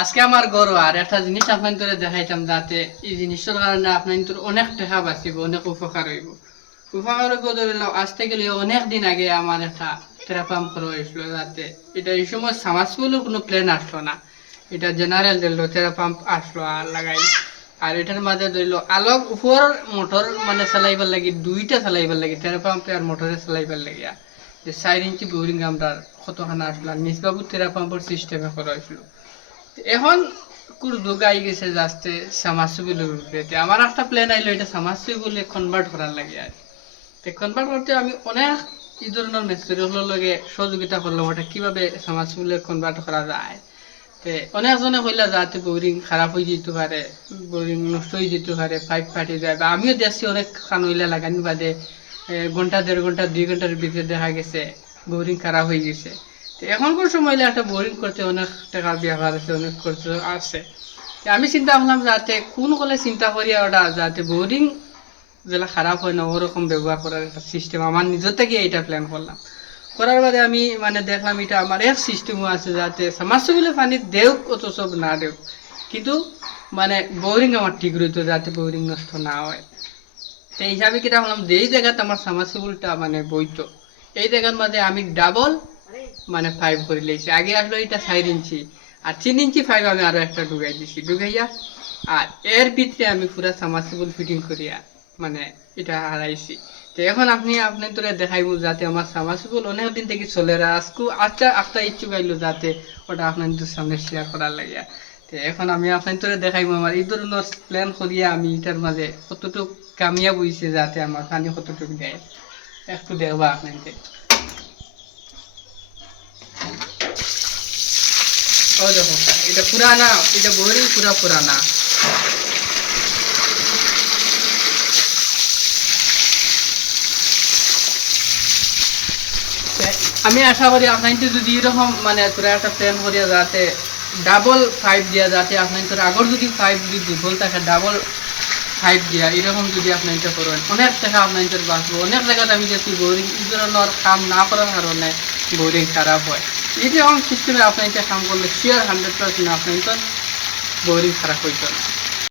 আজকে আমার গর্ব আর একটা জিনিস আপনার দেখাইতাম যাতে এই জিনিসটার কারণে আপনার অনেক টাকা বাঁচিব, অনেক উপকার হইব। উপকার হইব ধরিল আসতে গেলে অনেক দিন আগে আমার একটা থেরাপাম করা হয়েছিল যাতে এটা এই সময় সামাজগুলোর কোনো প্ল্যান আসলো না। এটা জেনারেল দিল থেরাপাম্প আসলো আর লাগাই আর এটার মাঝে ধরিল আলোক উপর মোটর মানে চালাইবার লাগি, দুইটা চালাইবার লাগি থেরাপাম্পে আর মোটরে চালাইবার লাগিয়া। যে চার ইঞ্চি বোরিং আমরা কতখানা আসলো, আর নিজবাবু থেরাপাম্পের সিস্টেমে করা হয়েছিল। এখন কুর্দু গাই গেছে যাচ্ছে সামাসুগুলোর উপরে তে আমার একটা প্ল্যান আইলো এটা সামাসুগুলো কনভার্ট করার লাগে আর তে কনভার্ট করতে আমি অনেক এই ধরনের মিস্ত্রিগুলোর লগে সহযোগিতা করলাম ওটা কীভাবে সামাসুগুলো কনভার্ট করা যায়। তে অনেকজনে কইলা যাতে বোরিং খারাপ হয়ে যেতে পারে বোরিং নষ্ট হয়ে যেতে পারে পাইপ ফাটি যায়। বা আমিও দেখছি অনেক খান হইলা লাগানি বাদে ঘণ্টা দেড় ঘণ্টা দুই ঘণ্টার ভিতরে দেখা গেছে বোরিং খারাপ হয়ে গেছে। এখনকার সময় একটা বোরিং করতে, অনেক টাকার ব্যবহার আছে, অনেক খরচ আছে। আমি চিন্তা করলাম যাতে কোন কলে চিন্তা করি ওটা যাতে বোরিং যেটা খারাপ হয় না ওরকম ব্যবহার করার একটা সিস্টেম আমার নিজের থেকে এটা প্ল্যান করলাম। করার বাদে আমি মানে দেখলাম এটা আমার এক সিস্টেমও আছে যাতে সামাজগুলো পানি দেও অত সব না দেও কিন্তু মানে বোরিং আমার ঠিক রইতো যাতে বোরিং নষ্ট না হয়। তো হিসাবে কিটা হলাম যে এই জায়গাতে আমার সামাসিবুলটা মানে বইতো এই জায়গার মাঝে আমি ডাবল মানে ফাইভ করে লিয়েছি আগে আসলো এটা চার ইঞ্চি, আর তিন ইঞ্চি ফাইভ আমি আরও একটা ঢুকাই দিছি। ঢুকাইয়া, আর এর ভিতরে আমি পুরা সামাসিবল ফিটিং করিয়া মানে এটা হারাইছি। তো এখন আপনি আপনার তোরে দেখাইবো যাতে আমার সামাসিবল অনেক দিন থেকে চলে আজকু আচ্ছা একটা ইচ্ছুক আইলো যাতে ওটা আপনার সামনে শেয়ার করার লাগিয়া। তো এখন আমি আপনার তোরে দেখাইবো আমার এই ধরনের প্ল্যান করিয়া আমি এটার মাঝে কতটুকু কামিয়াব হইছে যাতে আমার পানি কতটুকু দেয়। একটু দেখবা আপনাকে দেখো, এটা পুরানা, এটা বোরিং পুরা পুরানা। আমি আশা করি আপনাদের যদি এরকম মানে তোরা একটা প্ল্যান করিয়া যাতে ডাবল ফাইভ দিয়া, যাতে আপনাদের আগর যদি ফাইভ যদি দুর্বল থাকে ডাবল ফাইভ দিয়া, এরকম যদি আপনি এটা করেন অনেক টাকা আপনাদের বাঁচবো, অনেক জায়গাতে আমি দেখি বোরিং ধরনের কাম না করার কারণে বোরিং খারাপ হয়। এই যে সিস্টেমে আপনি এটা কাম করলে শিয়ার হান্ড্রেড পার্সেন্ট তো বোরিং খারাপ হইতো না